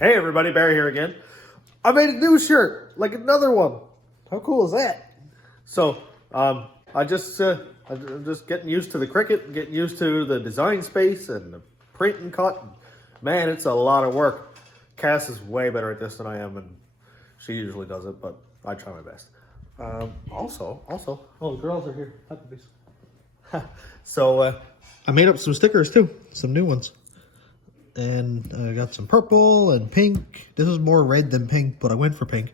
Hey everybody, Barry here again. I made a new shirt, like another one. How cool is that? So, I'm just getting used to the Cricut, getting used to the design space and the print and cut. Man, it's a lot of work. Cass is way better at this than I am, and she usually does it, but I try my best. Also, oh, the girls are here. So, I made up some stickers too, some new ones. And I got some purple and pink. This is more red than pink, but I went for pink.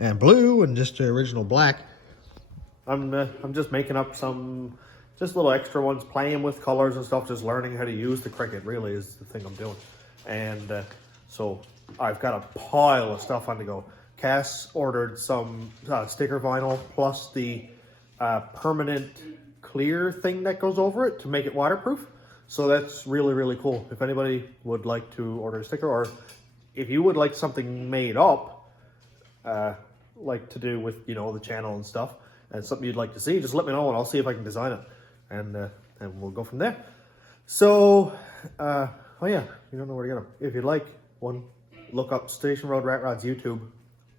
And blue and just the original black. I'm just making up some, just little extra ones, playing with colors and stuff, just learning how to use the Cricut really is the thing I'm doing. And so I've got a pile of stuff on the go. Cass ordered some sticker vinyl plus the permanent clear thing that goes over it to make it waterproof. So that's really, really cool. If anybody would like to order a sticker, or if you would like something made up, like to do with, you know, the channel and stuff, and something you'd like to see, just let me know and I'll see if I can design it. And we'll go from there. So, oh yeah, you don't know where to get them. If you'd like one, look up Station Road Rat Rod's YouTube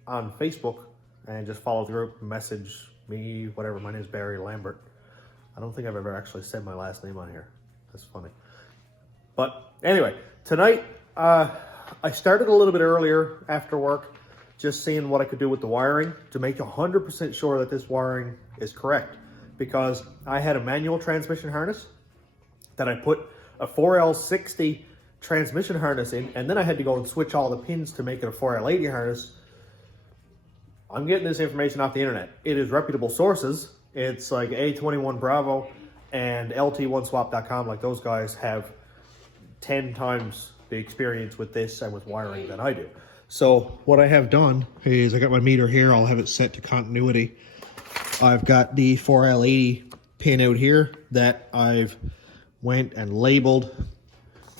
on Facebook and just follow the group, message me, whatever. My name is Barry Lambert. I don't think I've ever actually said my last name on here. That's funny. But anyway, tonight I started a little bit earlier after work, just seeing what I could do with the wiring to make 100% sure that this wiring is correct. Because I had a manual transmission harness that I put a 4L60 transmission harness in, and then I had to go and switch all the pins to make it a 4L80 harness. I'm getting this information off the internet. It is reputable sources. It's like A21 Bravo and LT1swap.com. Like, those guys have 10 times the experience with this and with wiring than I do. So what I have done is I got my meter here. I'll have it set to continuity. I've got the 4L80 pin out here that I've went and labeled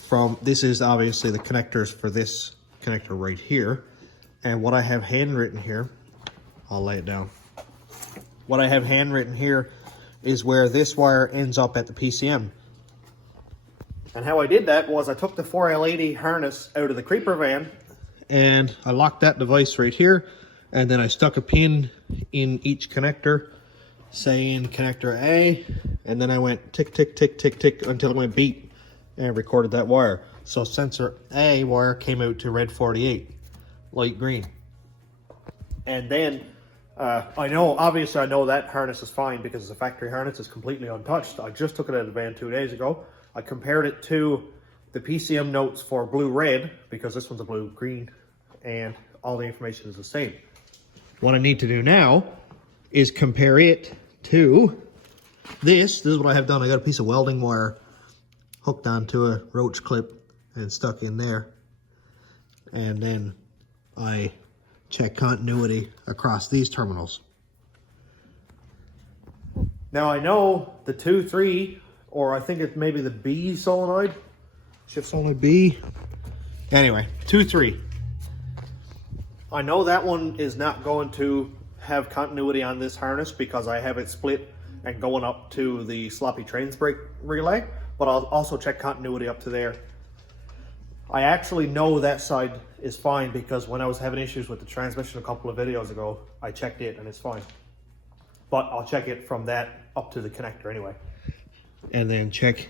from. This is obviously the connectors for this connector right here. And what I have handwritten here, I'll lay it down. What I have handwritten here is where this wire ends up at the PCM. And how I did that was I took the 4L80 harness out of the creeper van and I locked that device right here, and then I stuck a pin in each connector saying connector A, and then I went tick, tick, tick, tick, tick until it went beep and recorded that wire. So sensor A wire came out to red 48, light green. And then I know that harness is fine because it's a factory harness. It's completely untouched. I just took it out of the van 2 days ago. I compared it to the PCM notes for blue-red because this one's a blue-green and all the information is the same. What I need to do now is compare it to this. This is what I have done. I got a piece of welding wire hooked onto a roach clip and stuck in there. And then I check continuity across these terminals. Now I know the 2-3, or I think it's maybe the B solenoid, shift solenoid B. Anyway, 2-3. I know that one is not going to have continuity on this harness because I have it split and going up to the sloppy trains brake relay, but I'll also check continuity up to there. I actually know that side is fine because when I was having issues with the transmission a couple of videos ago, I checked it and it's fine. But I'll check it from that up to the connector anyway. And then check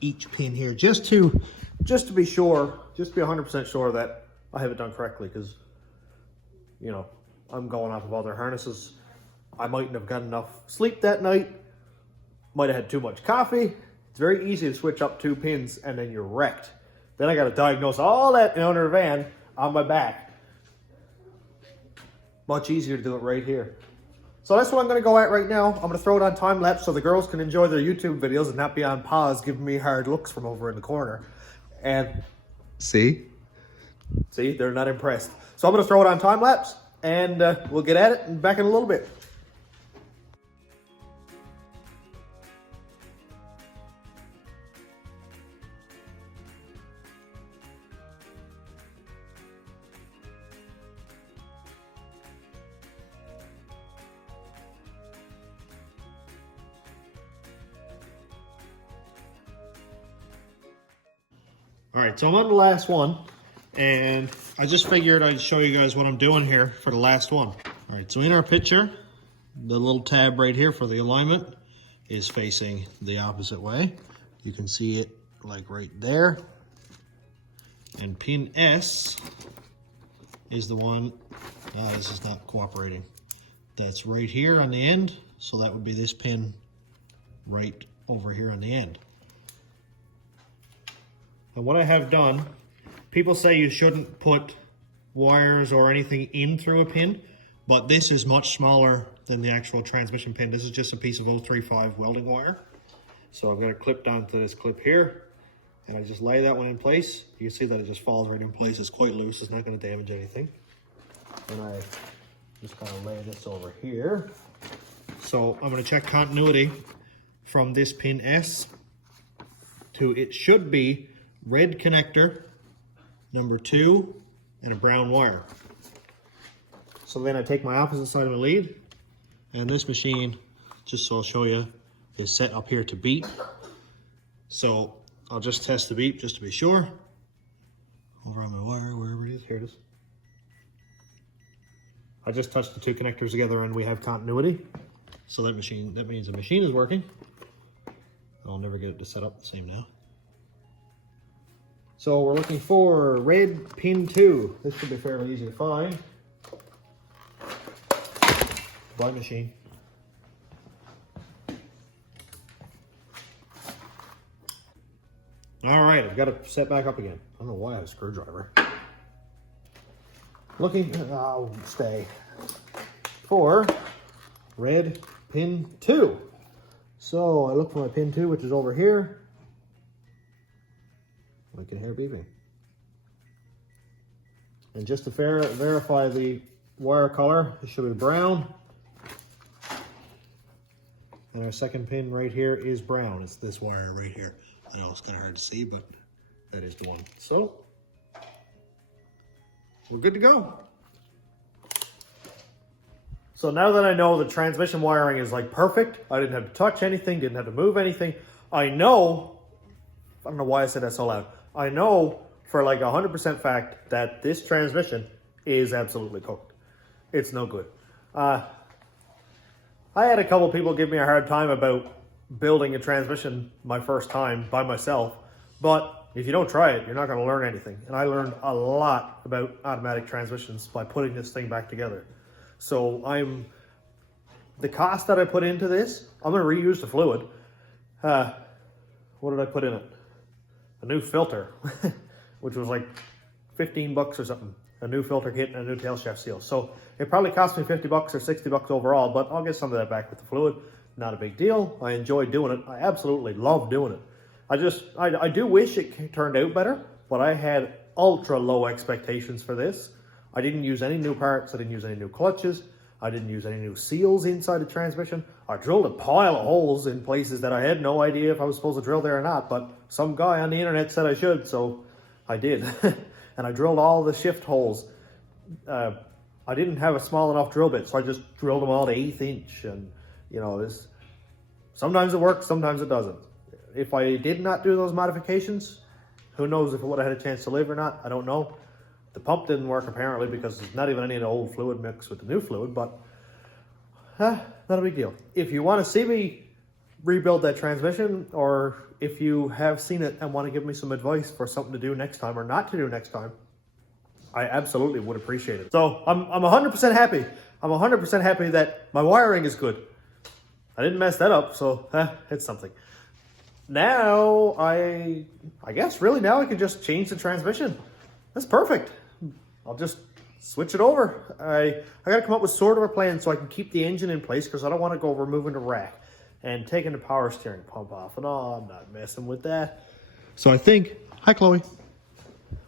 each pin here just to be sure, just to be 100% sure that I have it done correctly, because, you know, I'm going off of other harnesses. I mightn't have got enough sleep that night, might have had too much coffee. It's very easy to switch up 2 pins and then you're wrecked. Then I got to diagnose all that in under a van on my back. Much easier to do it right here. So that's what I'm going to go at right now. I'm going to throw it on time lapse so the girls can enjoy their YouTube videos and not be on pause giving me hard looks from over in the corner. And see, they're not impressed. So I'm going to throw it on time lapse and we'll get at it and back in a little bit. All right, so I'm on the last one, And I just figured I'd show you guys what I'm doing here for the last one. All right, so in our picture, the little tab right here for the alignment is facing the opposite way. You can see it like right there. And pin S is the one, this is not cooperating. That's right here on the end. So that would be this pin right over here on the end. And what I have done, people say you shouldn't put wires or anything in through a pin, but this is much smaller than the actual transmission pin. This is just a piece of 035 welding wire. So I've got it clipped onto this clip here, and I just lay that one in place. You can see that it just falls right in place. It's quite loose. It's not going to damage anything. And I just kind of lay this over here. So I'm going to check continuity from this pin S to, it should be red connector, number 2, and a brown wire. So then I take my opposite side of the lead, and this machine, just so I'll show you, is set up here to beep. So I'll just test the beep just to be sure. Over on my wire, wherever it is, here it is. I just touched the 2 connectors together and we have continuity. So that means the machine is working. I'll never get it to set up the same now. So we're looking for red pin 2. This should be fairly easy to find. Blind machine. All right, I've got it set back up again. I don't know why I have a screwdriver. Looking, I'll stay for red pin 2. So I look for my pin 2, which is over here. I can hear beeping. And just to verify the wire color, it should be brown. And our second pin right here is brown. It's this wire right here. I know it's kind of hard to see, but that is the one. So we're good to go. So now that I know the transmission wiring is like perfect, I didn't have to touch anything, didn't have to move anything. I know, I don't know why I said that so loud. I know for like 100% fact that this transmission is absolutely cooked. It's no good. I had a couple people give me a hard time about building a transmission my first time by myself, but if you don't try it, you're not going to learn anything. And I learned a lot about automatic transmissions by putting this thing back together. So the cost that I put into this, I'm going to reuse the fluid. What did I put in it? A new filter, which was like 15 bucks or something. A new filter kit and a new tail shaft seal. So it probably cost me 50 bucks or 60 bucks overall, but I'll get some of that back with the fluid. Not a big deal. I enjoy doing it. I absolutely love doing it. I do wish it turned out better, but I had ultra low expectations for this. I didn't use any new parts. I didn't use any new clutches. I didn't use any new seals inside the transmission. I drilled a pile of holes in places that I had no idea if I was supposed to drill there or not, but some guy on the internet said I should, so I did. And I drilled all the shift holes. I didn't have a small enough drill bit, so I just drilled them all to 1/8 inch. And, you know, sometimes it works, sometimes it doesn't. If I did not do those modifications, who knows if it would have had a chance to live or not, I don't know. The pump didn't work apparently because there's not even any of the old fluid mixed with the new fluid, but not a big deal. If you want to see me rebuild that transmission, or if you have seen it and want to give me some advice for something to do next time or not to do next time, I absolutely would appreciate it. So I'm 100% happy. I'm 100% happy that my wiring is good. I didn't mess that up, so it's something. Now, I guess really now I can just change the transmission. That's perfect. I'll just switch it over. I got to come up with sort of a plan so I can keep the engine in place, because I don't want to go removing the rack and taking the power steering pump off and all. I'm not messing with that. So I think, hi Chloe.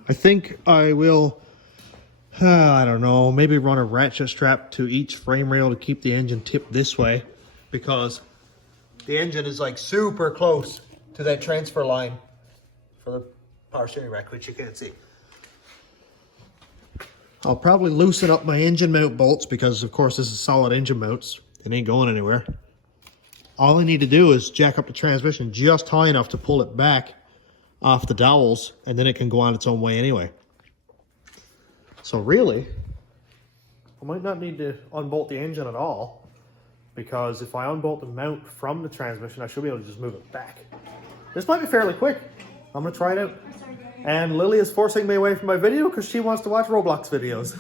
I think I will, I don't know, maybe run a ratchet strap to each frame rail to keep the engine tipped this way, because the engine is like super close to that transfer line for the power steering rack, which you can't see. I'll probably loosen up my engine mount bolts because, of course, this is solid engine mounts. It ain't going anywhere. All I need to do is jack up the transmission just high enough to pull it back off the dowels, and then it can go on its own way anyway. So really, I might not need to unbolt the engine at all, because if I unbolt the mount from the transmission, I should be able to just move it back. This might be fairly quick. I'm gonna try it out. And Lily is forcing me away from my video because she wants to watch Roblox videos.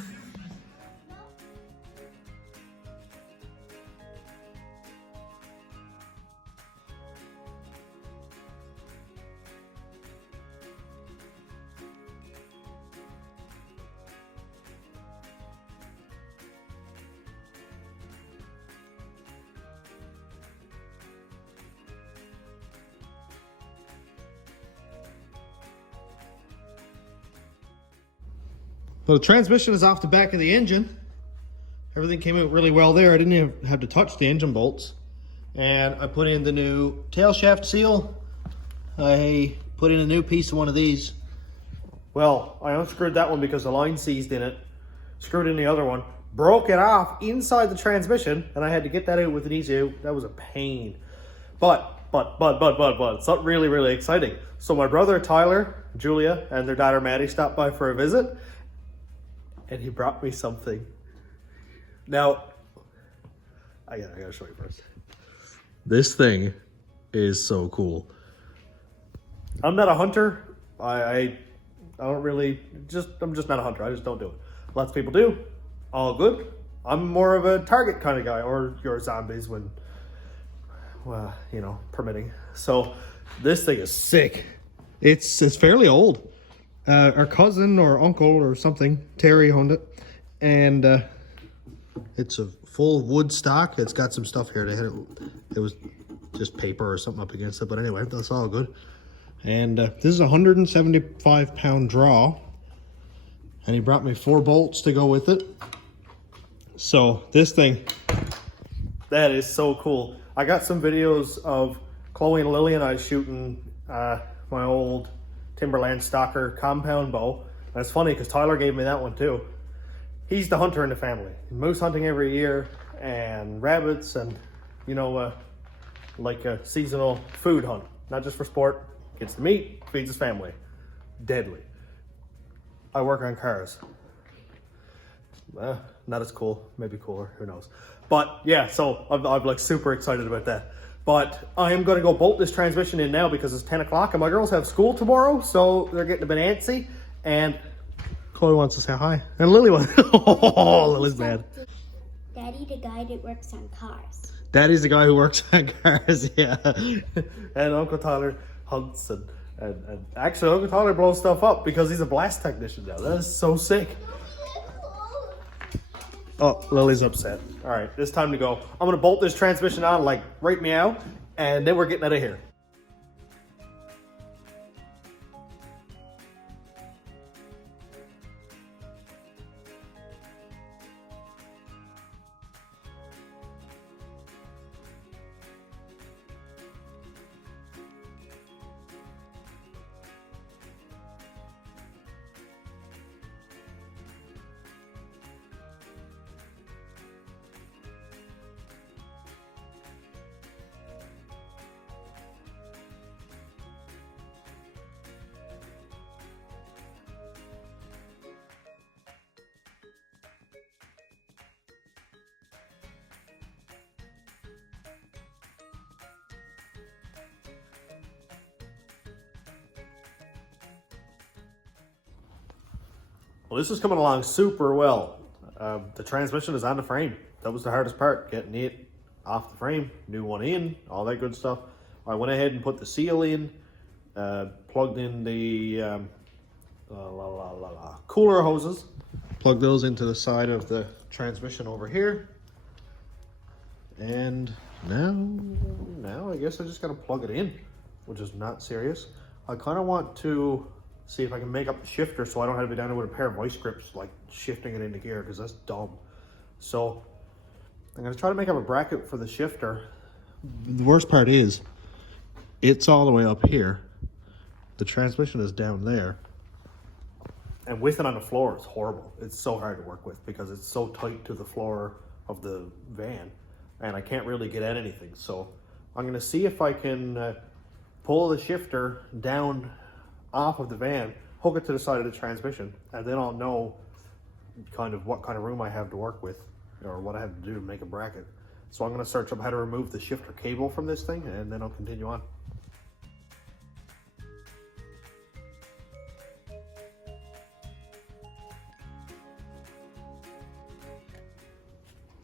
So the transmission is off the back of the engine. Everything came out really well there. I didn't even have to touch the engine bolts. And I put in the new tail shaft seal. I put in a new piece of one of these. Well, I unscrewed that one because the line seized in it. Screwed in the other one. Broke it off inside the transmission, and I had to get that out with an easy out. That was a pain. But, something really, really exciting. So my brother Tyler, Julia, and their daughter Maddie stopped by for a visit. And he brought me something. Now, I gotta show you first. This thing is so cool. I'm not a hunter. I don't really, I'm just not a hunter. I just don't do it. Lots of people do. All good. I'm more of a target kind of guy, or your zombies when, well, you know, permitting. So this thing is sick. It's fairly old. Our cousin or uncle or something, Terry, owned it, and it's a full wood stock. It's got some stuff here. It was just paper or something up against it, but anyway, that's all good. And this is a 175-pound draw, and he brought me 4 bolts to go with it. So this thing, that is so cool. I got some videos of Chloe and Lily and I shooting my old Timberland Stalker compound bow. And it's funny because Tyler gave me that one too. He's the hunter in the family. Moose hunting every year, and rabbits, and you know, like a seasonal food hunt. Not just for sport. Gets the meat, feeds his family. Deadly. I work on cars. Not as cool, maybe cooler, who knows. But yeah, so I'm like super excited about that. But I am gonna go bolt this transmission in now because it's 10 o'clock and my girls have school tomorrow, so they're getting a bit antsy. And Chloe wants to say hi. And Lily wants, oh, Lily's mad. Daddy, the guy that works on cars. Daddy's the guy who works on cars, yeah. And Uncle Tyler hunts and actually Uncle Tyler blows stuff up because he's a blast technician now. That is so sick. Oh, Lily's upset. All right, it's time to go. I'm gonna bolt this transmission on like right meow, and then we're getting out of here. Well, this is coming along super well. The transmission is on the frame. That was the hardest part, getting it off the frame, new one in, all that good stuff. I went ahead and put the seal in, plugged in the cooler hoses, plugged those into the side of the transmission over here. And now I guess I just gotta plug it in, which is not serious. I kind of want to see if I can make up the shifter so I don't have to be down there with a pair of vice grips like shifting it into gear, because that's dumb. So I'm gonna try to make up a bracket for the shifter. The worst part is it's all the way up here. The transmission is down there. And with it on the floor, it's horrible. It's so hard to work with because it's so tight to the floor of the van and I can't really get at anything. So I'm gonna see if I can pull the shifter down off of the van, hook it to the side of the transmission, and then I'll know kind of what kind of room I have to work with, or what I have to do to make a bracket. So I'm going to search up how to remove the shifter cable from this thing, and then I'll continue on.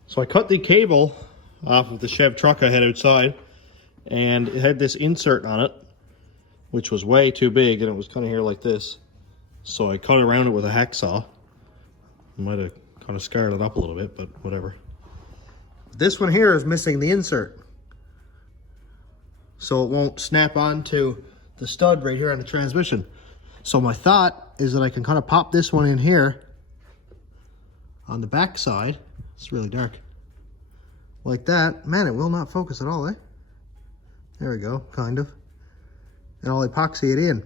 So I cut the cable off of the Chev truck I had outside, and it had this insert on it, which was way too big, and it was kind of here like this. So I cut around it with a hacksaw. Might have kind of scarred it up a little bit, but whatever. This one here is missing the insert, so it won't snap onto the stud right here on the transmission. So my thought is that I can kind of pop this one in here on the back side. It's really dark. Like that. Man, it will not focus at all, eh? There we go, kind of. And I'll epoxy it in.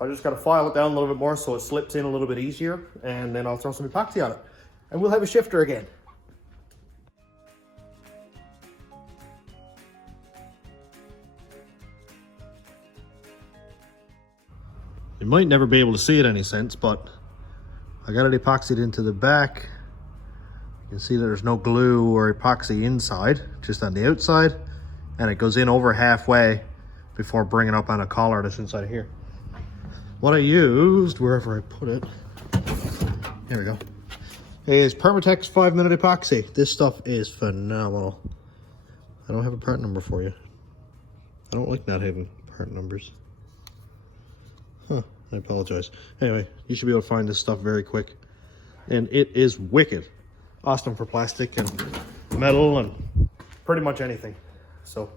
I just got to file it down a little bit more so it slips in a little bit easier, and then I'll throw some epoxy on it. And we'll have a shifter again. You might never be able to see it any sense, but I got it epoxied into the back. You can see that there's no glue or epoxy inside, just on the outside, and it goes in over halfway before bringing up on a collar that's inside of here. What I used, wherever I put it, here we go, is Permatex 5-minute epoxy. This stuff is phenomenal. I don't have a part number for you. I don't like not having part numbers. Huh, I apologize. Anyway, you should be able to find this stuff very quick. And it is wicked. Awesome for plastic and metal and pretty much anything. So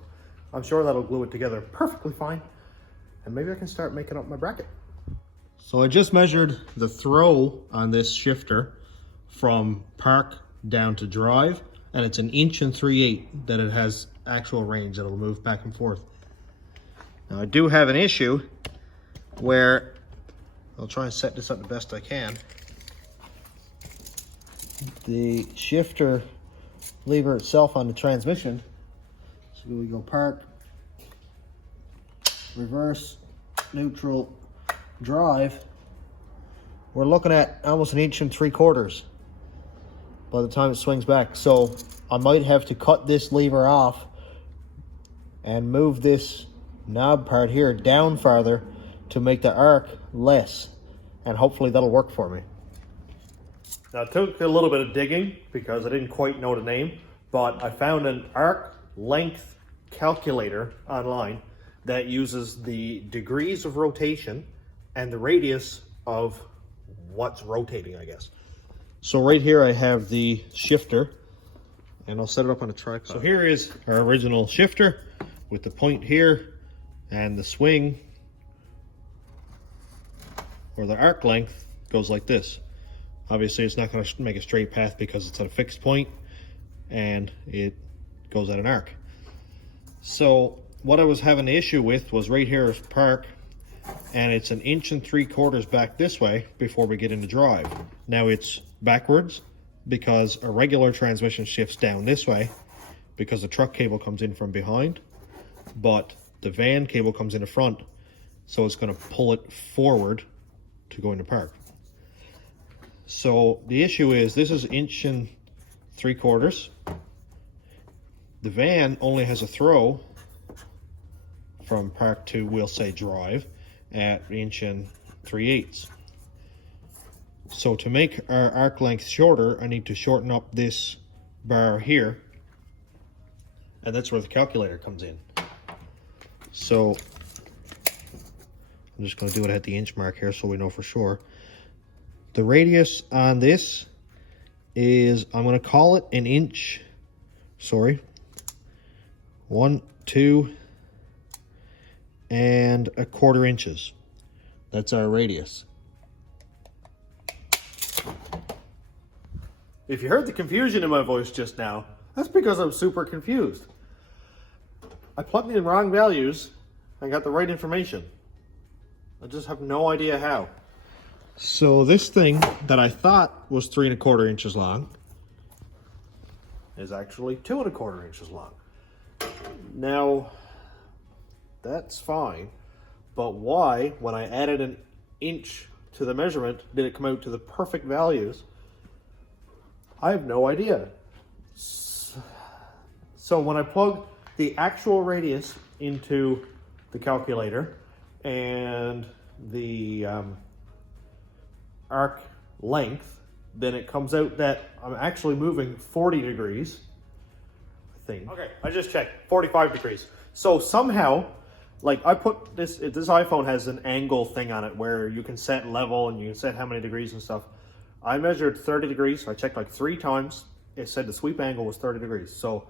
I'm sure that'll glue it together perfectly fine. And maybe I can start making up my bracket. So I just measured the throw on this shifter from park down to drive, and it's 1 3/8 inches that it has actual range that'll move back and forth. Now I do have an issue where I'll try and set this up the best I can. The shifter lever itself on the transmission, so we go park, reverse, neutral, drive, we're looking at almost 1 3/4 inches by the time it swings back. So I might have to cut this lever off and move this knob part here down farther to make the arc less, and hopefully that'll work for me. Now it took a little bit of digging because I didn't quite know the name, but I found an arc length calculator online that uses the degrees of rotation and the radius of what's rotating, I guess. So right here I have the shifter, and I'll set it up on a tripod. So here is our original shifter with the point here, and the swing, or the arc length, goes like this. Obviously it's not going to make a straight path because it's at a fixed point and it goes at an arc. So what I was having the issue with was right here is park, and it's 1 3/4 inches back this way before we get into drive. Now it's backwards because a regular transmission shifts down this way because the truck cable comes in from behind, but the van cable comes in the front, so it's going to pull it forward to go into park. So the issue is this is 1 3/4 inches. The van only has a throw from park to, we'll say, drive at 1 3/8 inches. So to make our arc length shorter, I need to shorten up this bar here, and that's where the calculator comes in. So I'm just going to do it at the inch mark here so we know for sure. The radius on this is, I'm going to call it 1 inch, 1, 2 and 1/4 inches. That's our radius. If you heard the confusion in my voice just now, that's because I'm super confused. I plugged in wrong values and got the right information. I just have no idea how. So this thing that I thought was 3 1/4 inches long is actually 2 1/4 inches long. Now, that's fine, but why, when I added 1 inch to the measurement? Did it come out to the perfect values? I have no idea. So when I plug the actual radius into the calculator and the arc length, then it comes out that I'm actually moving 40 degrees, I think. Okay, I just checked, 45 degrees. So somehow, like I put this iPhone has an angle thing on it where you can set level and you can set how many degrees and stuff. I measured 30 degrees, so I checked like 3 times. It said the sweep angle was 30 degrees. So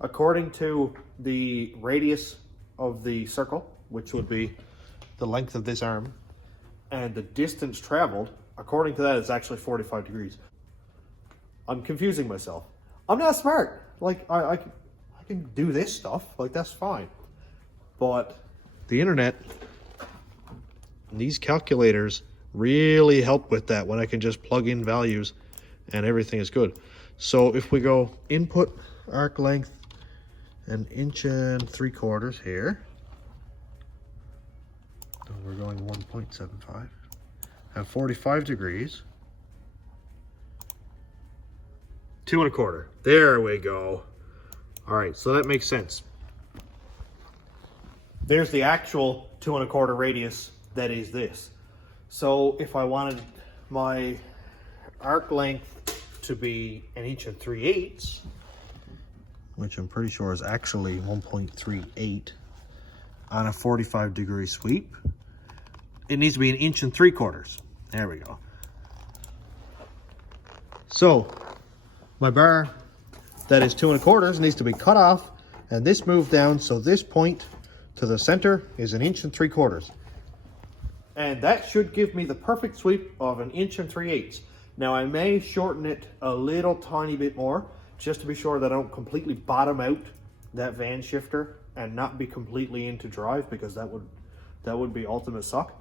according to the radius of the circle, which would be the length of this arm, and the distance traveled, according to that, it's actually 45 degrees. I'm confusing myself. I'm not smart. Like, I can do this stuff. Like, that's fine. But the internet, these calculators really help with that when I can just plug in values and everything is good. So if we go input arc length, 1 3/4 inches here. So we're going 1.75. Have 45 degrees. 2 1/4. There we go. All right, so that makes sense. There's the actual 2 1/4 radius that is this. So if I wanted my arc length to be 1 3/8 inches, which I'm pretty sure is actually 1.38 on a 45 degree sweep, it needs to be 1 3/4 inches. There we go. So my bar that is 2 1/4 inches needs to be cut off and this moved down, so this point to the center is 1 3/4 inches. And that should give me the perfect sweep of 1 3/8 inches. Now I may shorten it a little tiny bit more, just to be sure that I don't completely bottom out that van shifter and not be completely into drive, because that would be ultimate suck.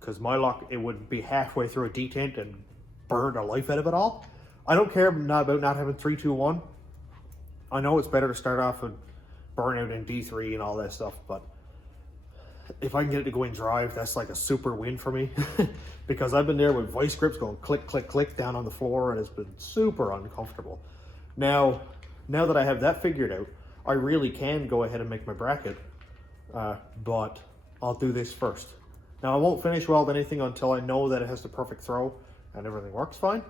Because my luck, it would be halfway through a detent and burn the life out of it all. I don't care about not having 3, 2, 1. I know it's better to start off with burnout in D3 and all that stuff, but if I can get it to go in drive, that's like a super win for me. Because I've been there with vice grips going click, click, click down on the floor, and it's been super uncomfortable. Now that I have that figured out, I really can go ahead and make my bracket, but I'll do this first. Now I won't finish weld anything until I know that it has the perfect throw and everything works fine.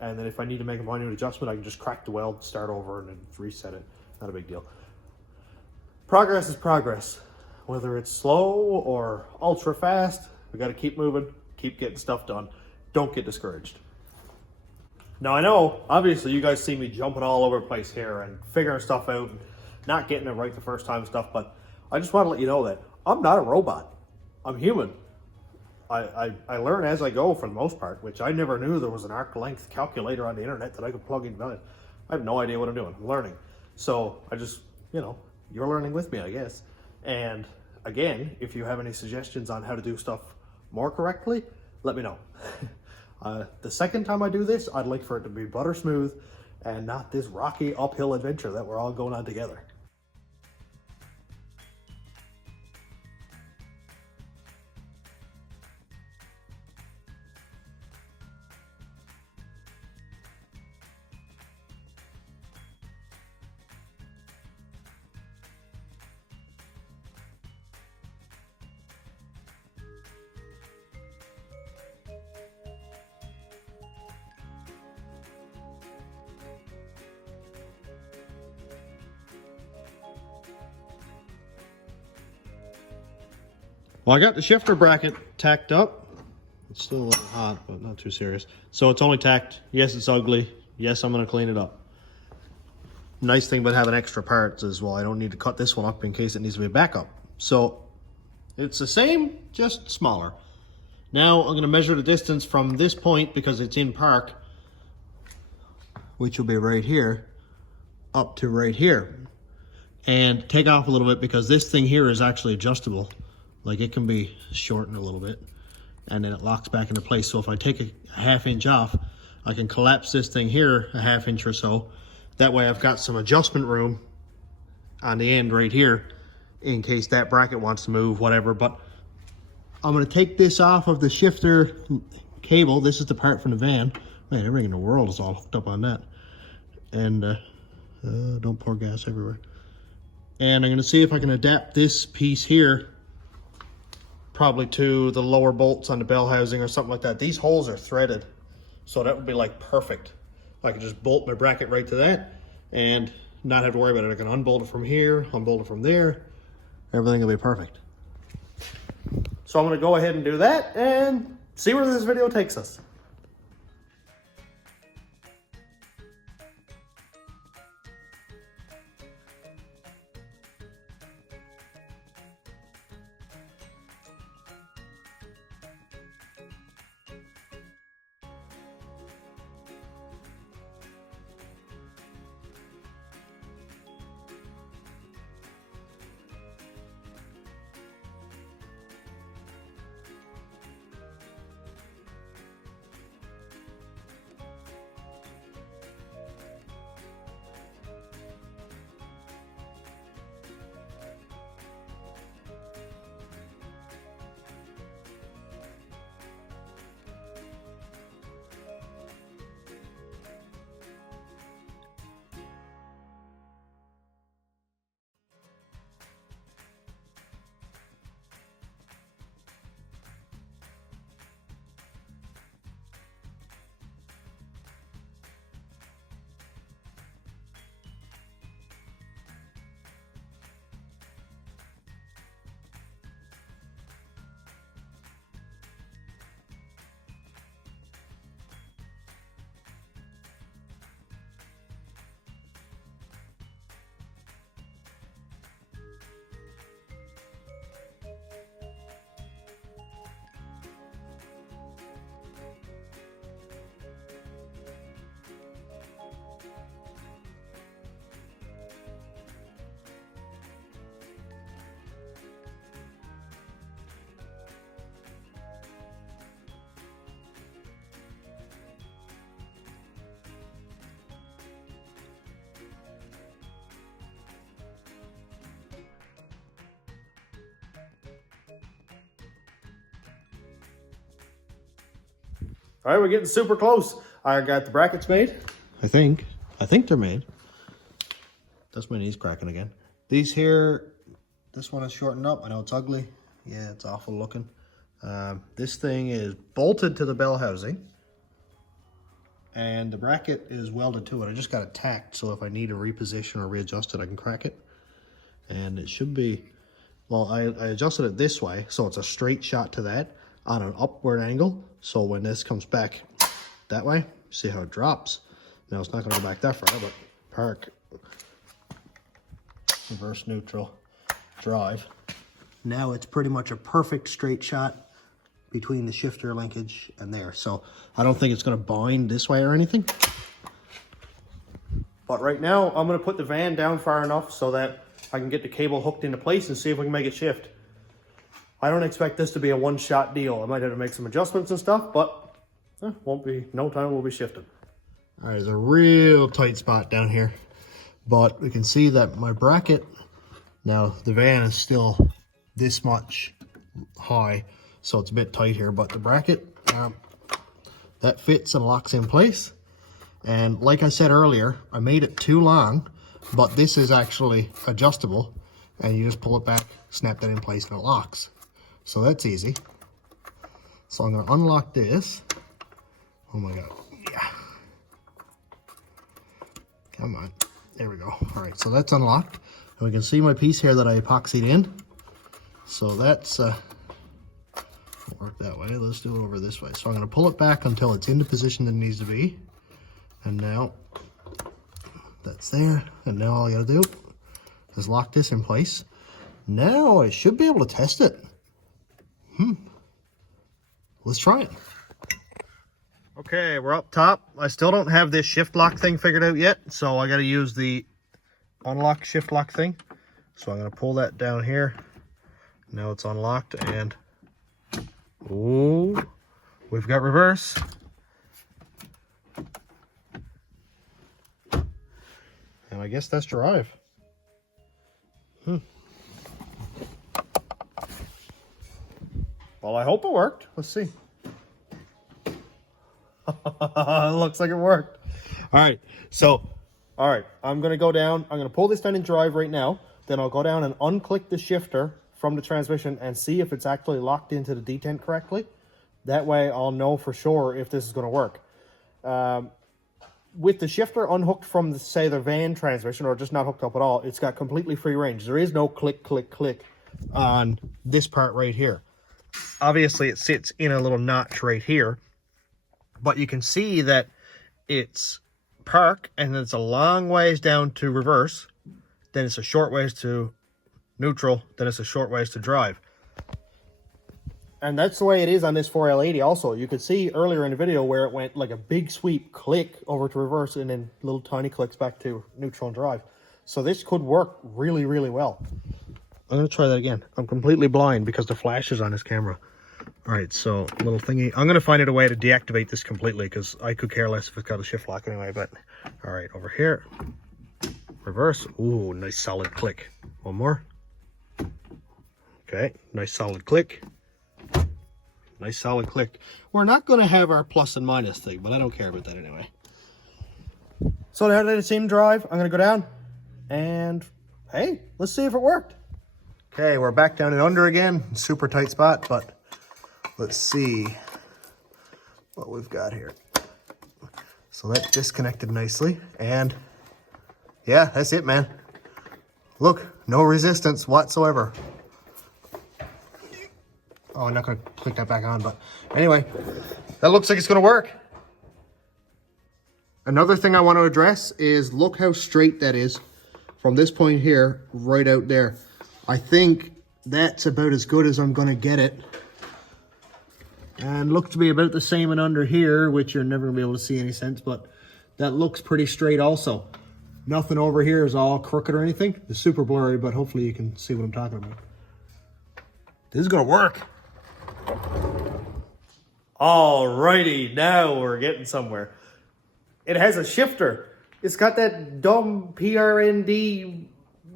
And then if I need to make a minor adjustment, I can just crack the weld, start over, and then reset it. Not a big deal. Progress is progress. Whether it's slow or ultra fast, we got to keep moving, keep getting stuff done. Don't get discouraged. Now I know, obviously you guys see me jumping all over the place here and figuring stuff out and not getting it right the first time and stuff, but I just want to let you know that I'm not a robot. I'm human. I learn as I go for the most part, which I never knew there was an arc length calculator on the internet that I could plug in. I have no idea what I'm doing. I'm learning. So I just, you're learning with me, I guess. And again, if you have any suggestions on how to do stuff more correctly, let me know. The second time I do this, I'd like for it to be butter smooth and not this rocky uphill adventure that we're all going on together. Well, I got the shifter bracket tacked up. It's still a little hot, but not too serious. So it's only tacked. Yes, it's ugly. Yes, I'm going to clean it up. Nice thing about having extra parts is, well, I don't need to cut this one up in case it needs to be a backup. So it's the same, just smaller. Now I'm going to measure the distance from this point, because it's in park, which will be right here, up to right here. And take off a little bit, because this thing here is actually adjustable. Like, it can be shortened a little bit and then it locks back into place. So if I take a ½ inch off, I can collapse this thing here a ½ inch or so. That way I've got some adjustment room on the end right here in case that bracket wants to move, whatever. But I'm going to take this off of the shifter cable. This is the part from the van. Man, everything in the world is all hooked up on that. And don't pour gas everywhere. And I'm going to see if I can adapt this piece here probably to the lower bolts on the bell housing or something like that. These holes are threaded, so that would be like perfect. I could just bolt my bracket right to that and not have to worry about it. I can unbolt it from here, unbolt it from there. Everything will be perfect. So I'm going to go ahead and do that and see where this video takes us. All right, we're getting super close. I got the brackets made. I think they're made. That's my knees cracking again. These here, this one is shortened up. I know it's ugly. Yeah, it's awful looking. This thing is bolted to the bell housing. And the bracket is welded to it. I just got it tacked, so if I need to reposition or readjust it, I can crack it. And it should be, well, I adjusted it this way, so it's a straight shot to that on an upward angle. So when this comes back that way, see how it drops. Now it's not going to go back that far, but park, reverse neutral, drive. Now it's pretty much a perfect straight shot between the shifter linkage and there. So I don't think it's going to bind this way or anything. But right now I'm going to put the van down far enough so that I can get the cable hooked into place and see if we can make it shift. I don't expect this to be a one-shot deal. I might have to make some adjustments and stuff, but won't be, no time we'll be shifting. All right, there's a real tight spot down here, but we can see that my bracket, now the van is still this much high, so it's a bit tight here, but the bracket, that fits and locks in place. And like I said earlier, I made it too long, but this is actually adjustable, and you just pull it back, snap that in place, and it locks. So that's easy. So I'm going to unlock this. Oh my God. Yeah. Come on. There we go. All right, so that's unlocked. And we can see my piece here that I epoxied in. So that's, won't work that way. Let's do it over this way. So I'm going to pull it back until it's in the position that it needs to be. And now that's there. And now all I got to do is lock this in place. Now I should be able to test it. Let's try it. Okay, we're up top. I still don't have this shift lock thing figured out yet, so I got to use the unlock shift lock thing. So I'm going to pull that down here. Now it's unlocked, and oh, we've got reverse. And I guess that's drive. Well, I hope it worked. Let's see. It looks like it worked. All right, so, all right, I'm gonna go down. I'm gonna pull this down in drive right now. Then I'll go down and unclick the shifter from the transmission and see if it's actually locked into the detent correctly. That way I'll know for sure if this is gonna work. With the shifter unhooked from, say, the van transmission, or just not hooked up at all, it's got completely free range. There is no click, click, click on this part right here. Obviously, it sits in a little notch right here, but you can see that it's park, and then it's a long ways down to reverse, then it's a short ways to neutral, then it's a short ways to drive. And that's the way it is on this 4L80 also. You could see earlier in the video where it went like a big sweep click over to reverse and then little tiny clicks back to neutral and drive. So this could work really, really well. I'm going to try that again. I'm completely blind because the flash is on this camera. All right, so little thingy. I'm going to find a way to deactivate this completely because I could care less if it's got a shift lock anyway. But all right, over here. Reverse. Ooh, nice solid click. One more. Okay, nice solid click. Nice solid click. We're not going to have our plus and minus thing, but I don't care about that anyway. So now that it's in drive, I'm going to go down and, hey, let's see if it worked. Okay, we're back down and under again. Super tight spot, but let's see what we've got here. So that disconnected nicely. And yeah, that's it, man. Look, no resistance whatsoever. Oh, I'm not going to click that back on, but anyway, that looks like it's going to work. Another thing I want to address is look how straight that is from this point here right out there. I think that's about as good as I'm going to get it. And look to be about the same and under here, which you're never going to be able to see any sense, but that looks pretty straight also. Nothing over here is all crooked or anything. It's super blurry, but hopefully you can see what I'm talking about. This is going to work. Alrighty, now we're getting somewhere. It has a shifter. It's got that dumb PRND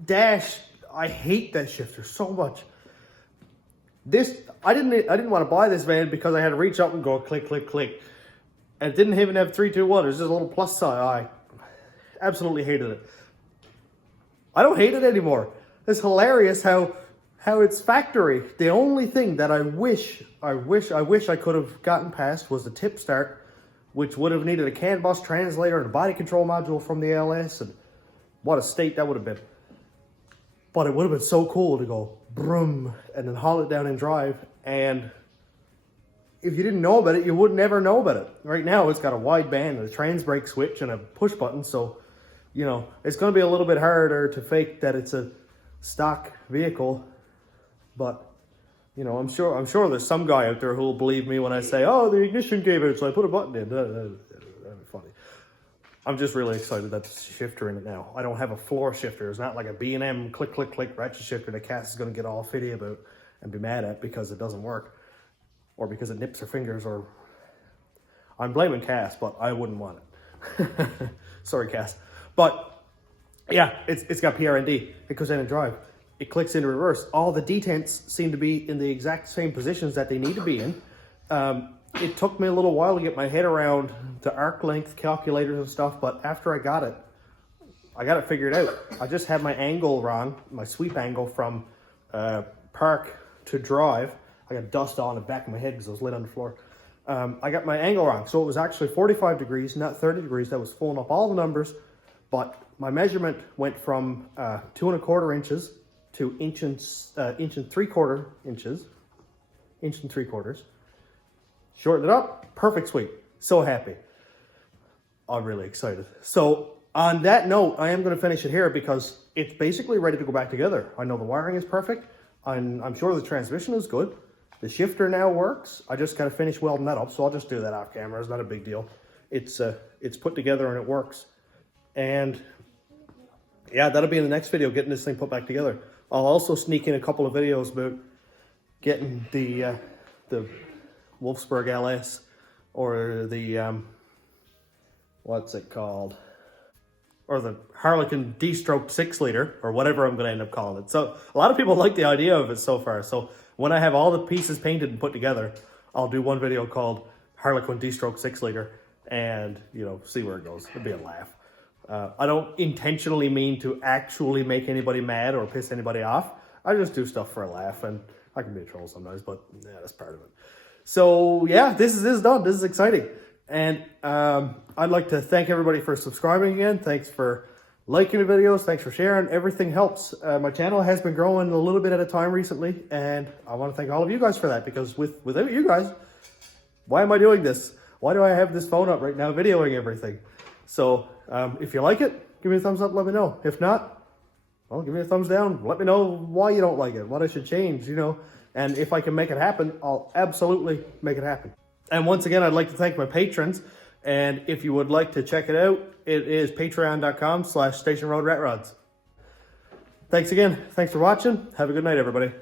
dash. I hate that shifter so much. I didn't want to buy this van because I had to reach up and go click, click, click. And it didn't even have 3, 2, 1. It was just a little plus sign. I absolutely hated it. I don't hate it anymore. It's hilarious how it's factory. The only thing that I wish I could have gotten past was the tip start, which would have needed a CAN bus translator and a body control module from the LS, and what a state that would have been. But it would have been so cool to go broom and then haul it down and drive. And if you didn't know about it, you would never know about it. Right now, it's got a wide band and a trans brake switch and a push button. So, you know, it's going to be a little bit harder to fake that it's a stock vehicle. But, you know, I'm sure there's some guy out there who will believe me when I say, oh, the ignition gave it, so I put a button in. That'd be funny. I'm just really excited that there's a shifter in it now. I don't have a floor shifter. It's not like a B&M click, click, click ratchet shifter that Cass is going to get all fiddy about and be mad at because it doesn't work. Or because it nips her fingers, or... I'm blaming Cass, but I wouldn't want it. Sorry, Cass. But, yeah, it's got PRND. It goes in and drive. It clicks into reverse. All the detents seem to be in the exact same positions that they need to be in. It took me a little while to get my head around the arc length calculators and stuff, but after I got it figured out. I just had my angle wrong, my sweep angle from park to drive. I got dust on the back of my head because I was lit on the floor. I got my angle wrong, so it was actually 45 degrees, not 30 degrees. That was pulling up all the numbers, but my measurement went from 2 1/4 inches to inch and 3/4 inches, inch and 3/4. Shortened it up, perfect sweep. So happy. I'm really excited. So on that note, I am going to finish it here because it's basically ready to go back together. I know the wiring is perfect. I'm sure the transmission is good. The shifter now works. I just got to finish welding that up, so I'll just do that off camera. It's not a big deal. It's put together and it works. And yeah, that'll be in the next video, getting this thing put back together. I'll also sneak in a couple of videos about getting the Wolfsburg LS or the what's it called, or the Harlequin D-stroke 6-liter or whatever I'm going to end up calling it. So a lot of people like the idea of it so far. So When I have all the pieces painted and put together, I'll do one video called Harlequin D-Stroke 6-liter and, you know, see where it goes. It'll be a laugh. I don't intentionally mean to actually make anybody mad or piss anybody off. I just do stuff for a laugh, and I can be a troll sometimes, but yeah, that's part of it. So yeah, this is done. This is exciting. And I'd like to thank everybody for subscribing again. Thanks for liking the videos. Thanks for sharing. Everything helps. My channel has been growing a little bit at a time recently, and I want to thank all of you guys for that, because without you guys, why am I doing this? Why do I have this phone up right now videoing everything? So if you like it, give me a thumbs up, let me know. If not, well, give me a thumbs down. Let me know why you don't like it, what I should change, you know. And if I can make it happen, I'll absolutely make it happen. And once again, I'd like to thank my patrons. And if you would like to check it out, it is patreon.com/stationroadratrods. Thanks again. Thanks for watching. Have a good night, everybody.